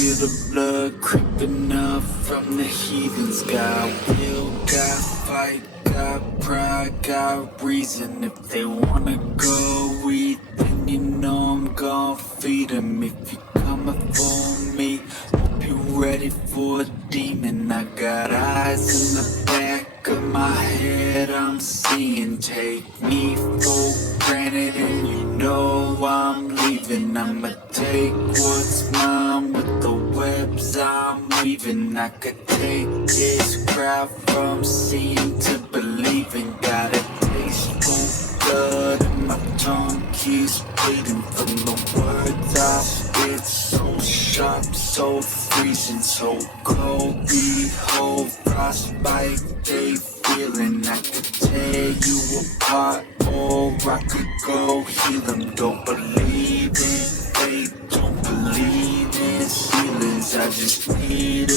feel the blood creeping up from the heathens. Got will, got fight, got pride, got reason. If they wanna go eat, then you know I'm gon' feed them. If you coming for me, hope you ready for a demon. I got eyes in the back of my head, I'm seeing. Take me for granted and you know I'm leaving. I'ma take what's mine with the webs I'm weaving. I could take this crowd from seeing to believing. Got a taste for blood and my tongue keeps bleeding from the words I spit. So sharp, so freezing, so cold. Behold, frostbite, they feeling. I could tear you apart or I could go heal them. Don't believe in fate, don't believe in ceilings. I just need a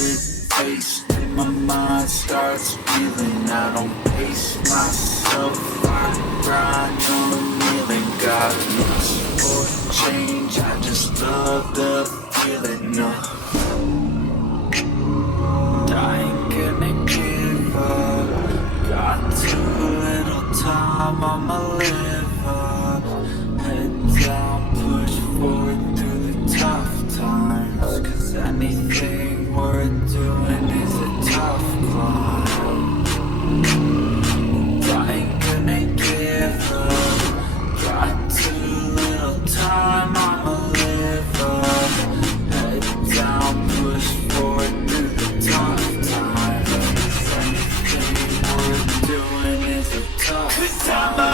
taste and my mind starts feeling. I don't pace myself, I grind on a kneeling. Got lust for change, I just love the feeling of I ain't gonna give up. Got too little time, I'ma live up. Head down, push forward through the tough times. Cause anything worth doing is a tough climb. I ain't gonna give up. Got too little time, I'ma live up. Head down, push forward through the tough times. Anything worth doing is a tough climb. Cause I'ma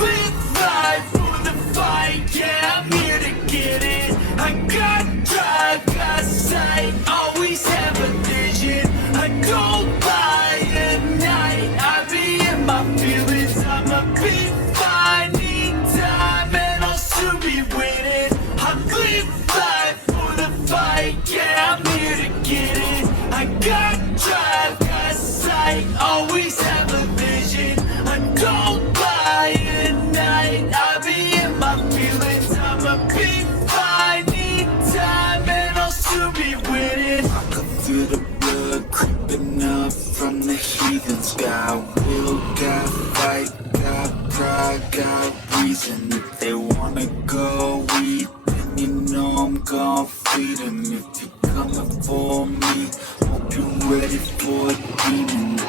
live life for the fight, yeah, I'm here to get it. I got drive, got sight, always have a vision. I go by at night, I be in my feelings. I'ma be fine, need time, and I'll soon be winning. I live life for the fight, yeah, I'm here to get it. I got drive, got sight, always have a vision. I go by at night, I be in my feelings. I'ma be fine, need time, and I'll soon be winning. I can feel the blood creeping up from the heathens. Got will, got fight, got pride, got reason. If they wanna go eat, then you know I'm gon' feed them. If you coming for me, hope you ready for a demon.